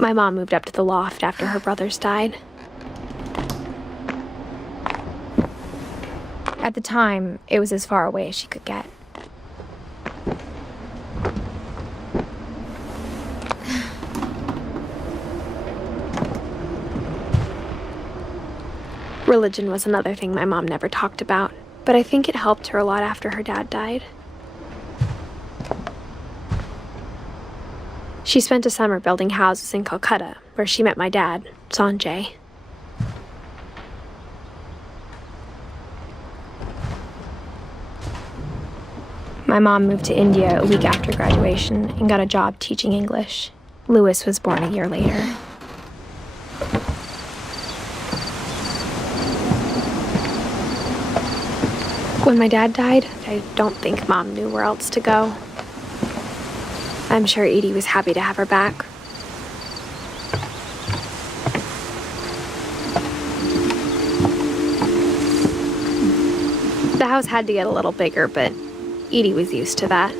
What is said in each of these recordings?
My mom moved up to the loft after her brothers died. At the time, it was as far away as she could get. Religion was another thing my mom never talked about, but I think it helped her a lot after her dad died. She spent a summer building houses in Calcutta, where she met my dad, Sanjay. My mom moved to India a week after graduation and got a job teaching English. Louis was born a year later. When my dad died, I don't think Mom knew where else to go. I'm sure Edie was happy to have her back. The house had to get a little bigger, but Edie was used to that.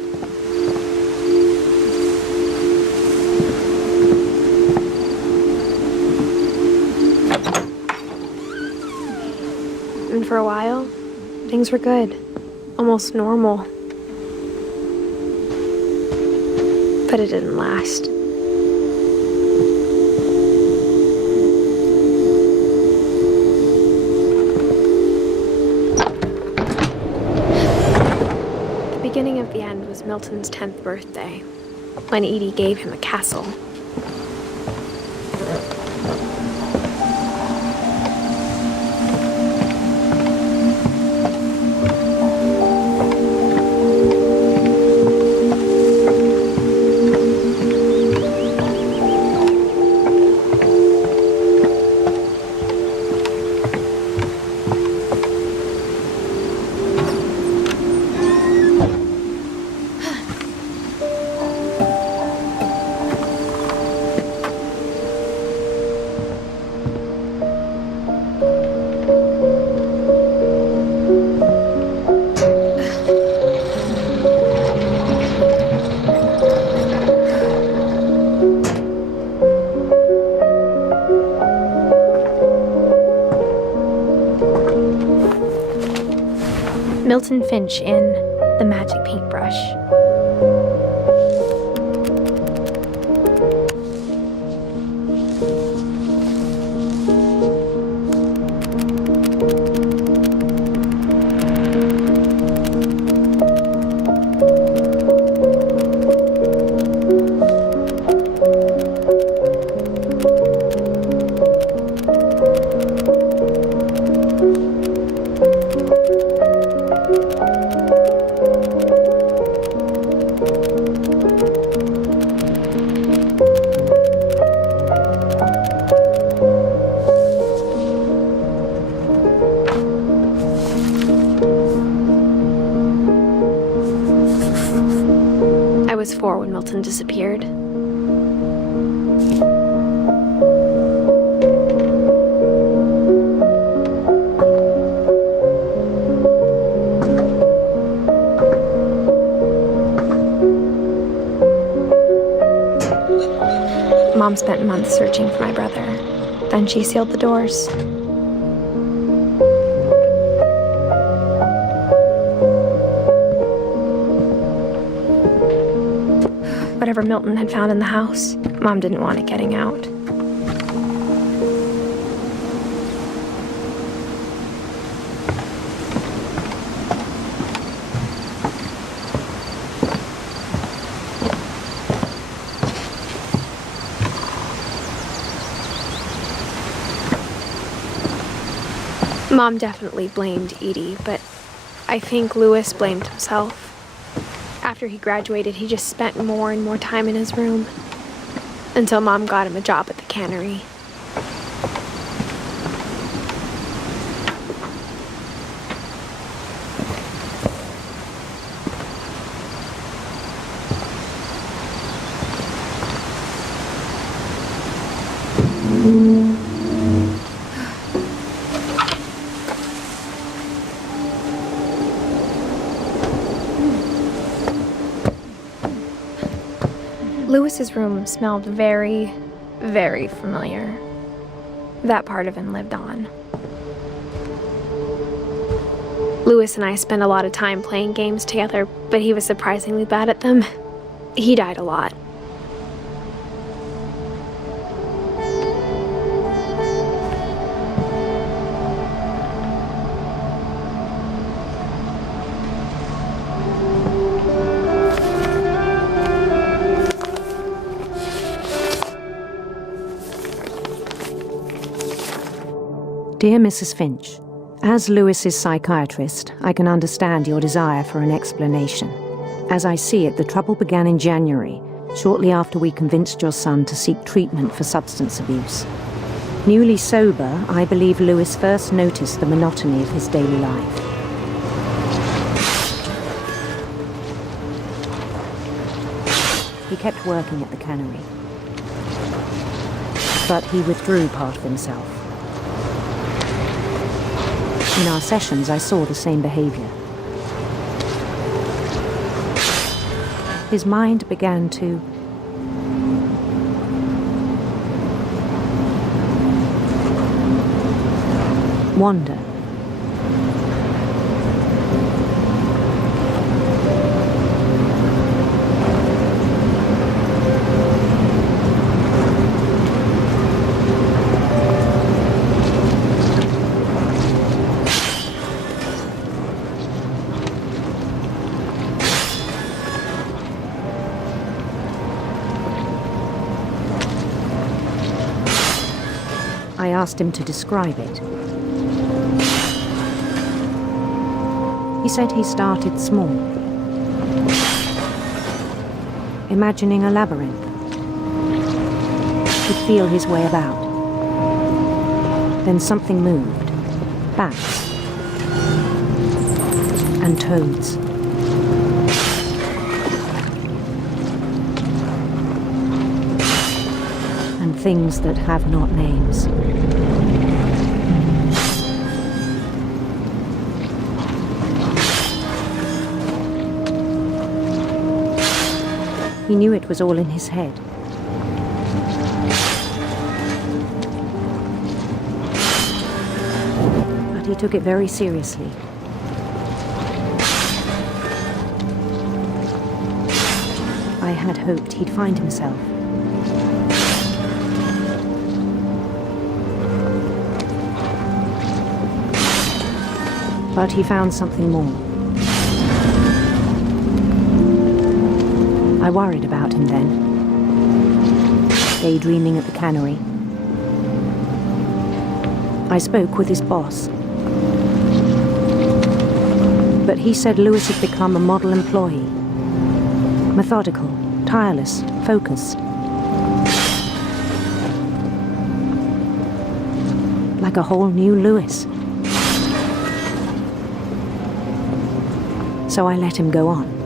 And for a while, things were good, almost normal. But it didn't last. The beginning of the end was Milton's 10th birthday, when Edie gave him a castle. Milton Finch in The Magic Paintbrush. I was 4 when Milton disappeared. Mom spent months searching for my brother. Then she sealed the doors. Whatever Milton had found in the house, Mom didn't want it getting out. Mom definitely blamed Edie, but I think Louis blamed himself. After he graduated, he just spent more and more time in his room, until Mom got him a job at the cannery. Louis's room smelled very very familiar. That part of him lived on. Louis and I spent a lot of time playing games together, but he was surprisingly bad at them. He died a lot. Dear Mrs. Finch, as Lewis's psychiatrist, I can understand your desire for an explanation. As I see it, the trouble began in January, shortly after we convinced your son to seek treatment for substance abuse. Newly sober, I believe Lewis first noticed the monotony of his daily life. He kept working at the cannery, but he withdrew part of himself. In our sessions, I saw the same behavior. His mind began to wander. I asked him to describe it. He said he started small, imagining a labyrinth. He'd feel his way about. Then something moved. Bats and toads. And things that have not names. He knew it was all in his head. But he took it very seriously. I had hoped he'd find himself. But he found something more. I worried about him then, daydreaming at the cannery. I spoke with his boss. But he said Lewis had become a model employee. Methodical, tireless, focused. Like a whole new Lewis. So I let him go on.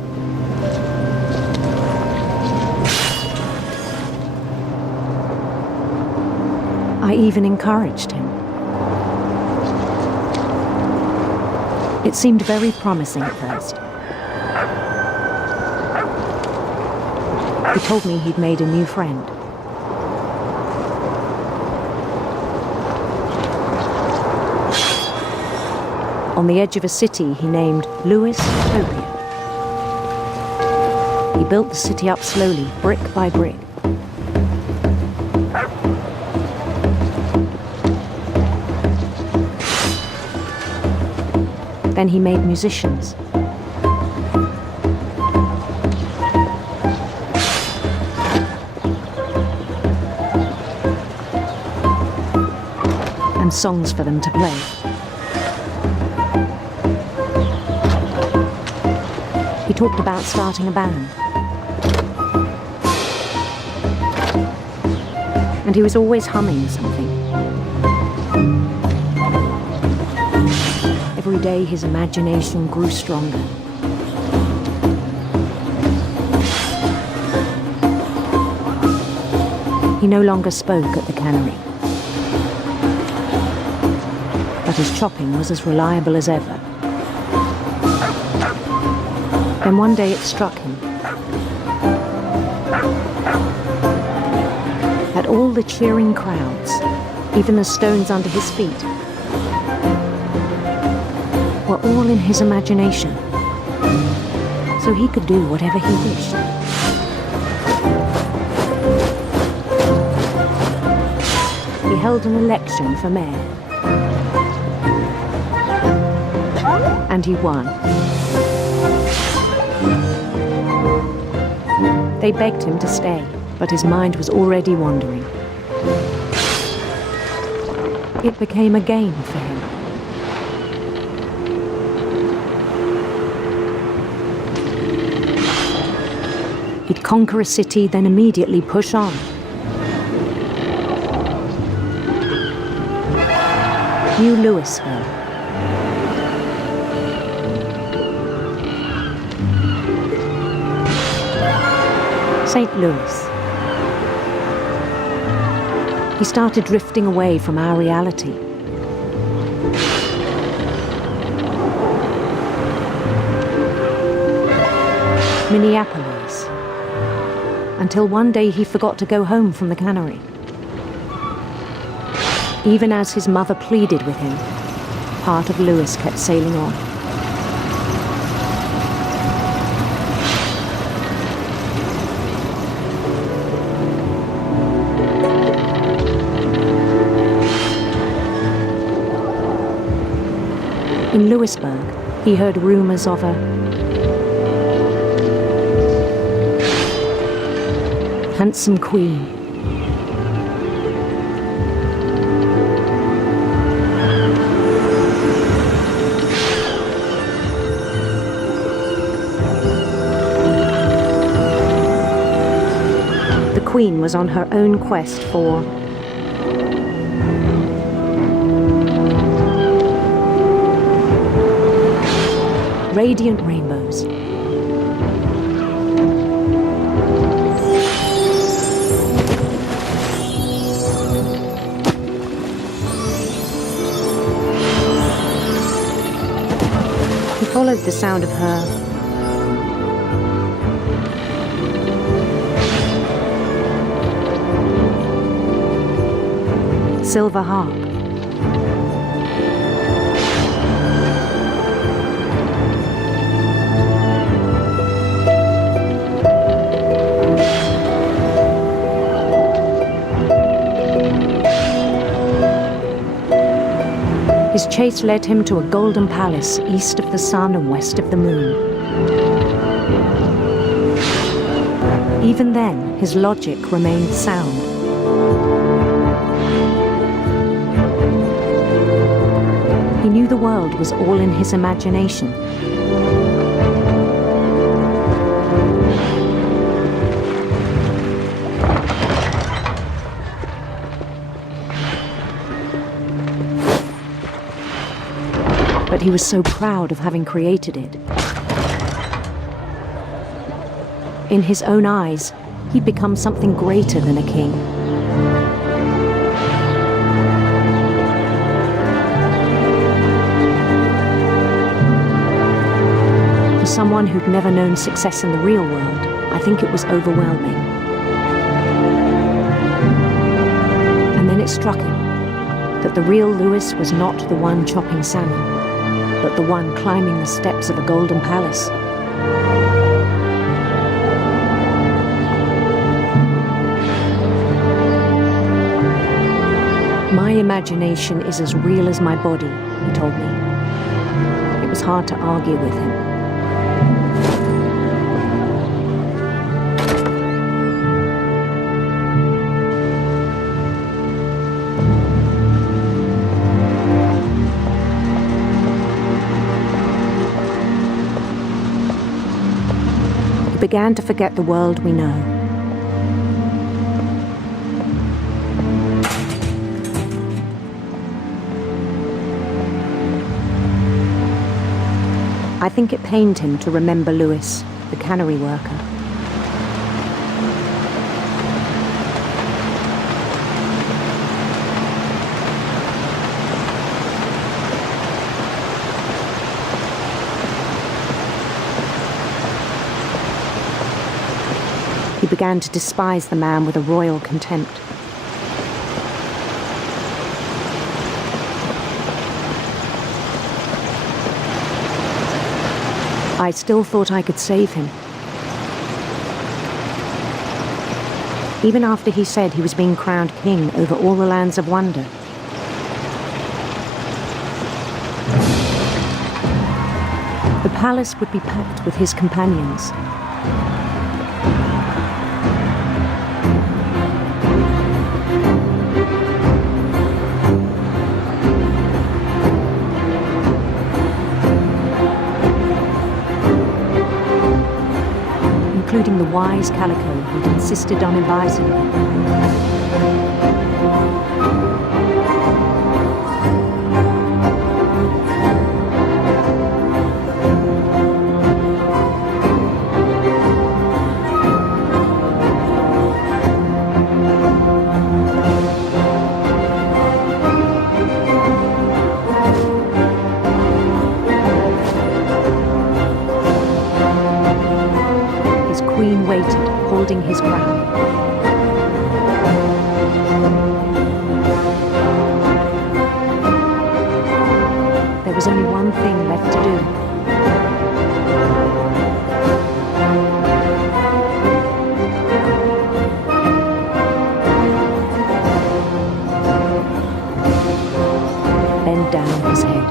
I even encouraged him. It seemed very promising at first. He told me he'd made a new friend. On the edge of a city he named Lewis Utopia. He built the city up slowly, brick by brick. Then he made musicians. And songs for them to play. He talked about starting a band. And he was always humming something. Every day his imagination grew stronger. He no longer spoke at the cannery. But his chopping was as reliable as ever. Then one day it struck him. At all the cheering crowds, even the stones under his feet, were all in his imagination, so he could do whatever he wished. He held an election for mayor, and he won. They begged him to stay, but his mind was already wandering. It became a game for him. He'd conquer a city, then immediately push on. New Louisville. St. Louis. He started drifting away from our reality. Minneapolis. Until one day he forgot to go home from the cannery. Even as his mother pleaded with him, part of Louis kept sailing on. In Louisburg, he heard rumors of a handsome queen. The queen was on her own quest for radiant rainbows. He followed the sound of her silver harp. His chase led him to a golden palace east of the sun and west of the moon. Even then, his logic remained sound. He knew the world was all in his imagination. But he was so proud of having created it. In his own eyes, he'd become something greater than a king. For someone who'd never known success in the real world, I think it was overwhelming. And then it struck him that the real Louis was not the one chopping salmon, but the one climbing the steps of a golden palace. My imagination is as real as my body, he told me. It was hard to argue with him. Began to forget the world we know. I think it pained him to remember Louis, the cannery worker. He began to despise the man with a royal contempt. I still thought I could save him. Even after he said he was being crowned king over all the lands of wonder. The palace would be packed with his companions. Including the wise Calico who'd insisted on advising me. Queen waited, holding his crown. There was only one thing left to do. Bend down his head.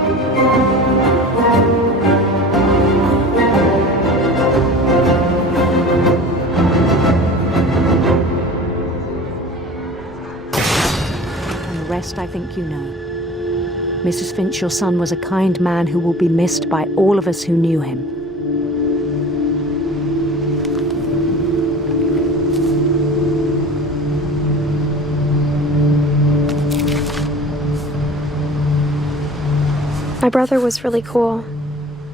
I think you know. Mrs. Finch, your son was a kind man who will be missed by all of us who knew him. My brother was really cool.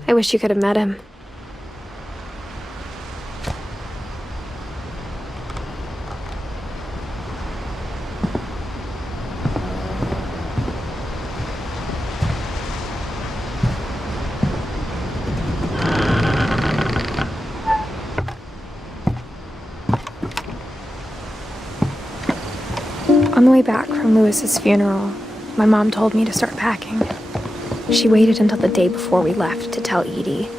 I wish you could have met him. On the way back from Lewis's funeral, my mom told me to start packing. She waited until the day before we left to tell Edie.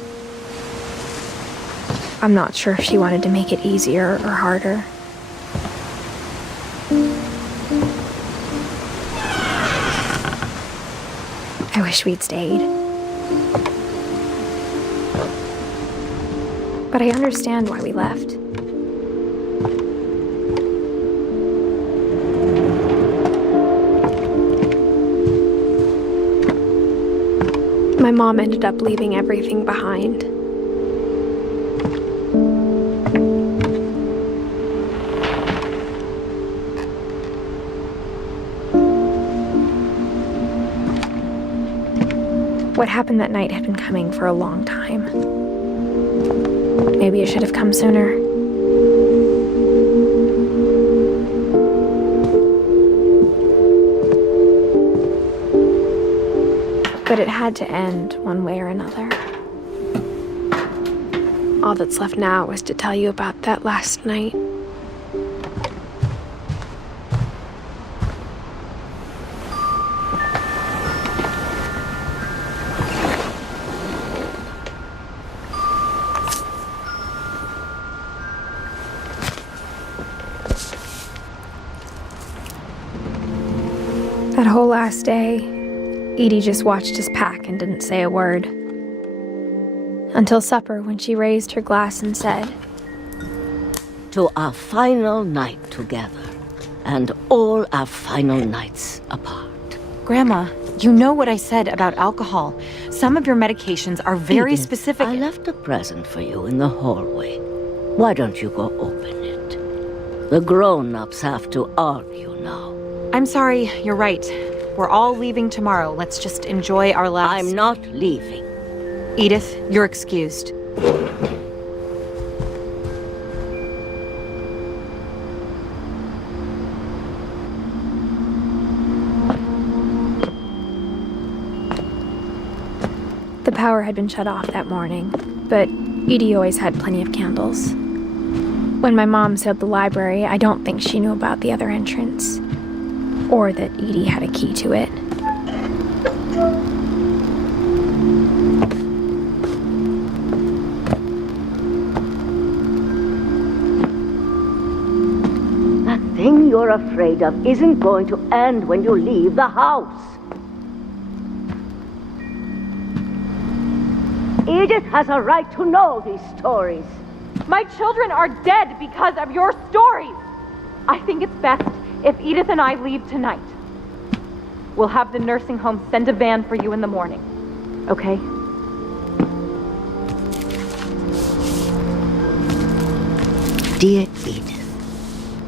I'm not sure if she wanted to make it easier or harder. I wish we'd stayed. But I understand why we left. My mom ended up leaving everything behind. What happened that night had been coming for a long time. Maybe it should have come sooner. But it had to end one way or another. All that's left now is to tell you about that last night. That whole last day, Edie just watched us pack and didn't say a word. Until supper, when she raised her glass and said, "To our final night together, and all our final nights apart." Grandma, you know what I said about alcohol. Some of your medications are very Edith, specific. I left a present for you in the hallway. Why don't you go open it? The grown-ups have to argue now. I'm sorry, you're right. We're all leaving tomorrow. Let's just enjoy our last... I'm not leaving. Edith, you're excused. The power had been shut off that morning, but Edie always had plenty of candles. When my mom sealed the library, I don't think she knew about the other entrance, or that Edie had a key to it. you're afraid of isn't going to end when you leave the house. Edith has a right to know these stories. My children are dead because of your stories. I think it's best if Edith and I leave tonight. We'll have the nursing home send a van for you in the morning. Okay? Dear Edith,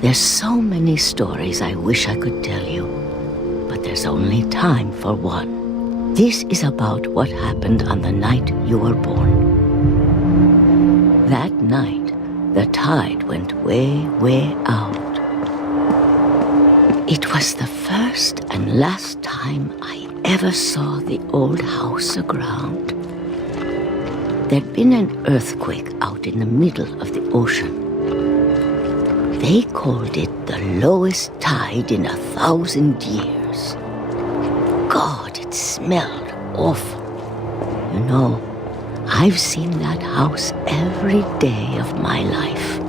there's so many stories I wish I could tell you, but there's only time for one. This is about what happened on the night you were born. That night, the tide went way, way out. It was the first and last time I ever saw the old house aground. There'd been an earthquake out in the middle of the ocean. They called it the lowest tide in 1,000 years. God, it smelled awful. You know, I've seen that house every day of my life.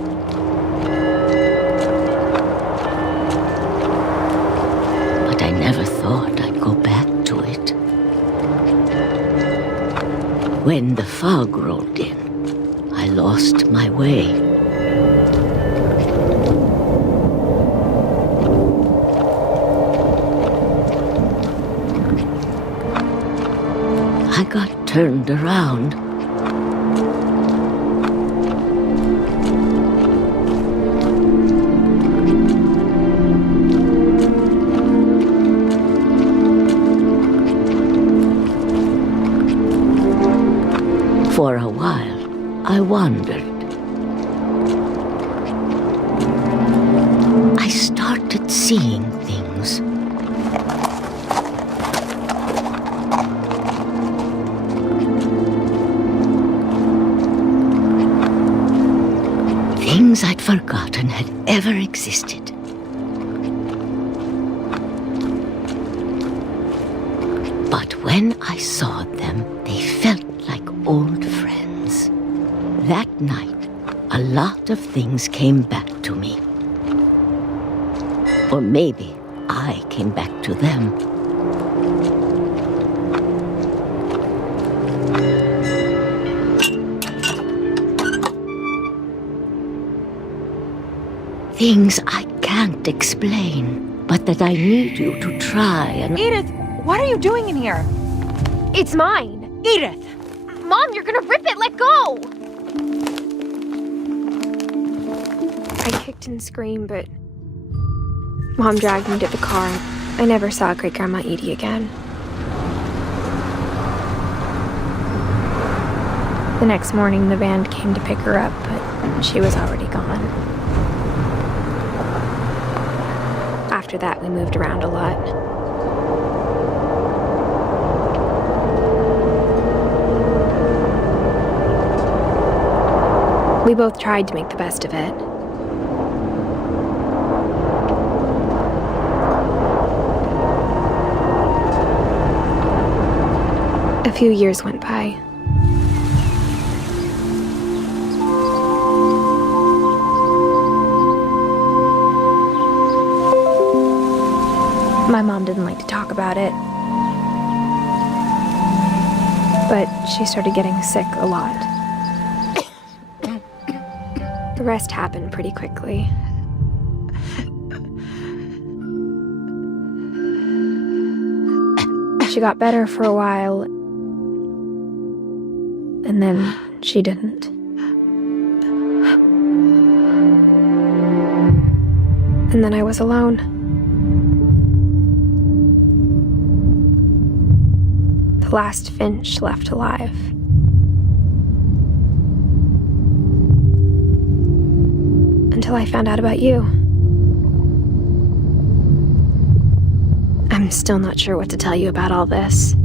But I never thought I'd go back to it. When the fog rolled in, I lost my way. I got turned around. For a while, I wandered. I started seeing things. Things I'd forgotten had ever existed. But when I saw them, they felt like old friends. That night, a lot of things came back to me. Or maybe I came back to them. Things I can't explain, but that I need you to try and... Edith, what are you doing in here? It's mine. Edith! Mom, you're gonna rip it! Let go! I kicked and screamed, but Mom dragged me to the car. I never saw Great-Grandma Edie again. The next morning, the van came to pick her up, but she was already gone. After that, we moved around a lot. We both tried to make the best of it. A few years went by. My mom didn't like to talk about it, but she started getting sick a lot. The rest happened pretty quickly. She got better for a while, and then she didn't. And then I was alone. The last Finch left alive. Until I found out about you. I'm still not sure what to tell you about all this.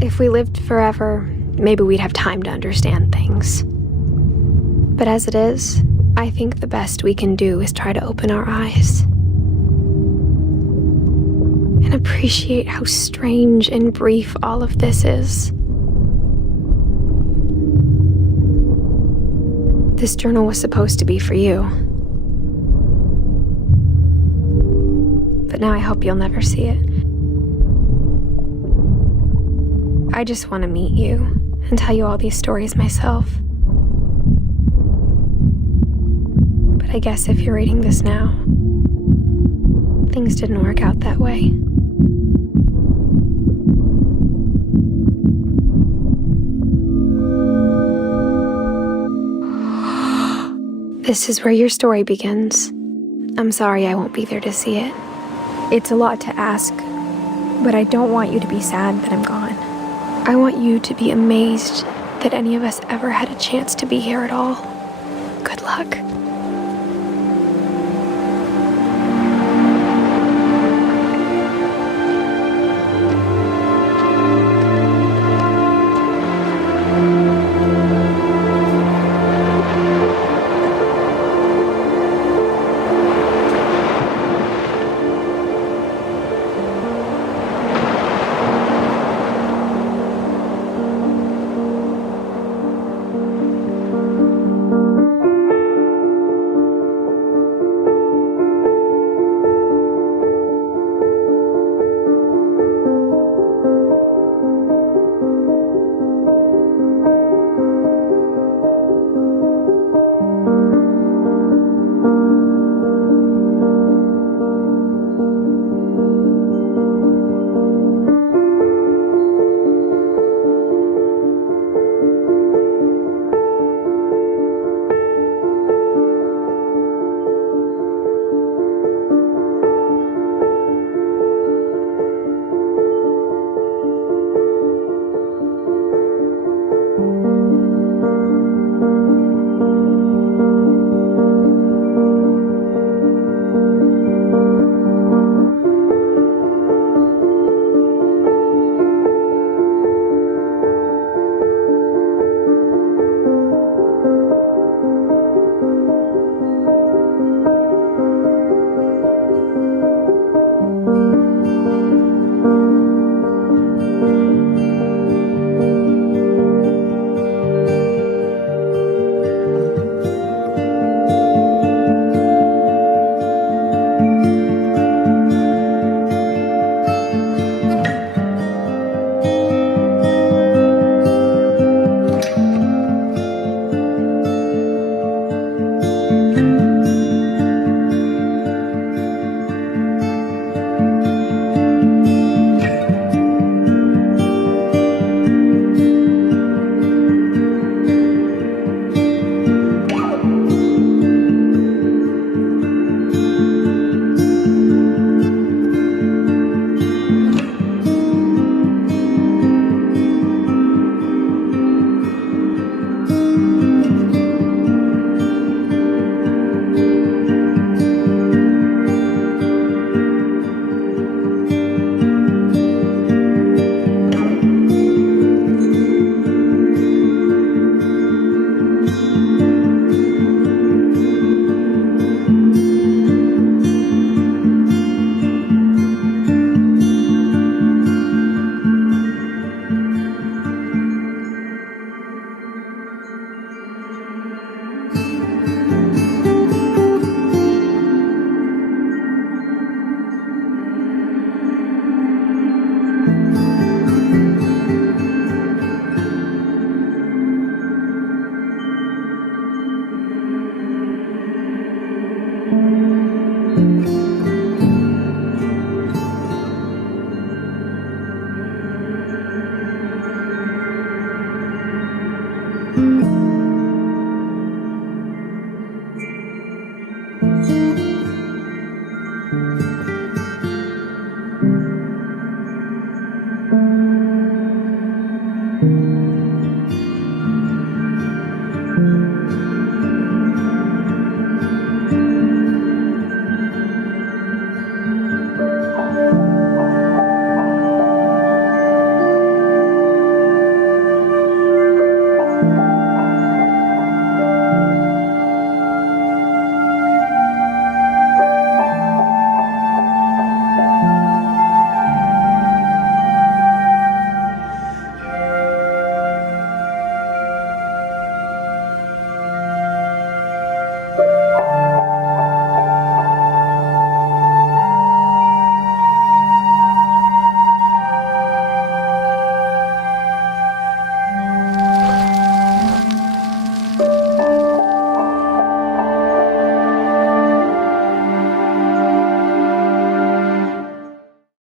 If we lived forever, maybe we'd have time to understand things. But as it is, I think the best we can do is try to open our eyes. And appreciate how strange and brief all of this is. This journal was supposed to be for you. but now I hope you'll never see it. I just want to meet you and tell you all these stories myself. But I guess if you're reading this now, things didn't work out that way. This is where your story begins. I'm sorry I won't be there to see it. It's a lot to ask, but I don't want you to be sad that I'm gone. I want you to be amazed that any of us ever had a chance to be here at all. Good luck.